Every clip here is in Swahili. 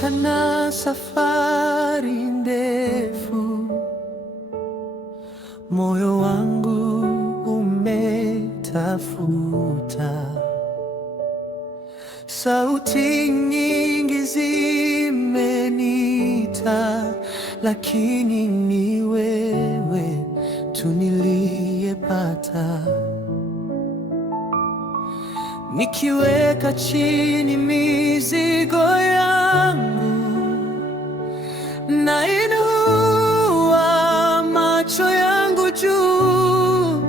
nimechoka na safari ndefu, moyo wangu umetafuta. Sauti nyingi zimenita, lakini ni wewe tu niliyepata. Nikiweka chini mizigo yangu, nainua macho yangu juu.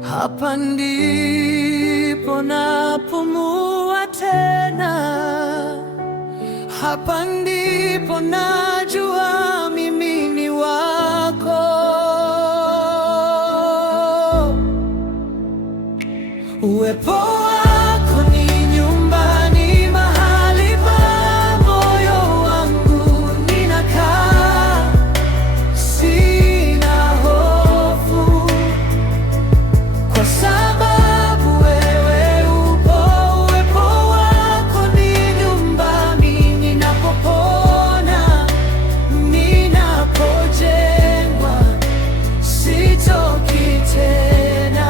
Hapa ndipo napumua tena, hapa ndipo najua mimi ni wako. Uwepo wako ni nyumbani, mahali pa moyo wangu ninakaa. Sina hofu kwa sababu wewe upo. Uwepo wako ni nyumbani, ninapopona, ninapojengwa, sitoki tena.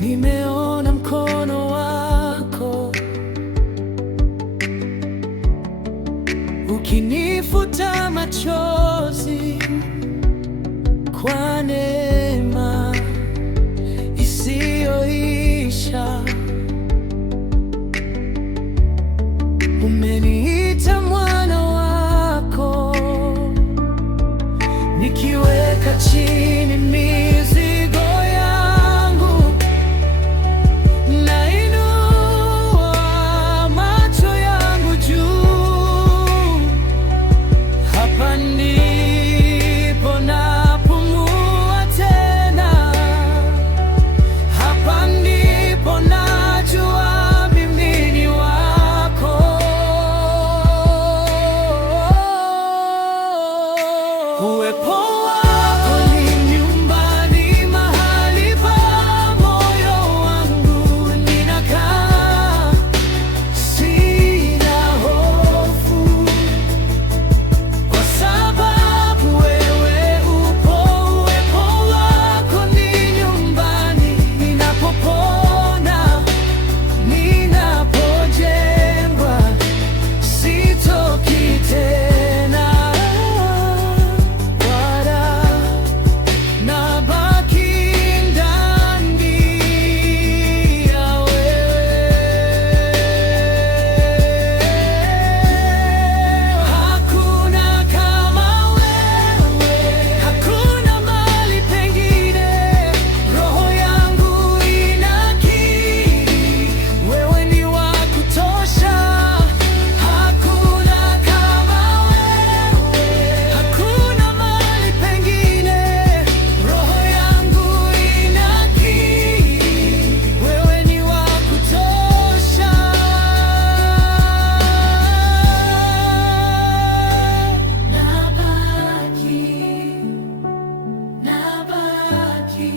Nimeona mkono wako ukinifuta machozi kwa neema isiyoisha. Umeniita mwana wako, nikiweka chini mizigo yangu, nainua macho yangu juu. Hapa ndipo napumua tena, hapa ndipo najua mimi ni wako. Uwepo wako ni nyumbani, mahali pa moyo wangu ninakaa. Sina hofu kwa sababu wewe upo. Uwepo wako ni nyumbani, ninapopona, ninapojengwa, sitoki tena. Wala nabaki ndani ya wewe. Hakuna kama wewe, hakuna mahali pengine. Roho yangu inakiri wewe ni wa kutosha. Hakuna kama wewe, hakuna mahali pengine. Roho yangu inakiri wewe ni wa kutosha. Nabaki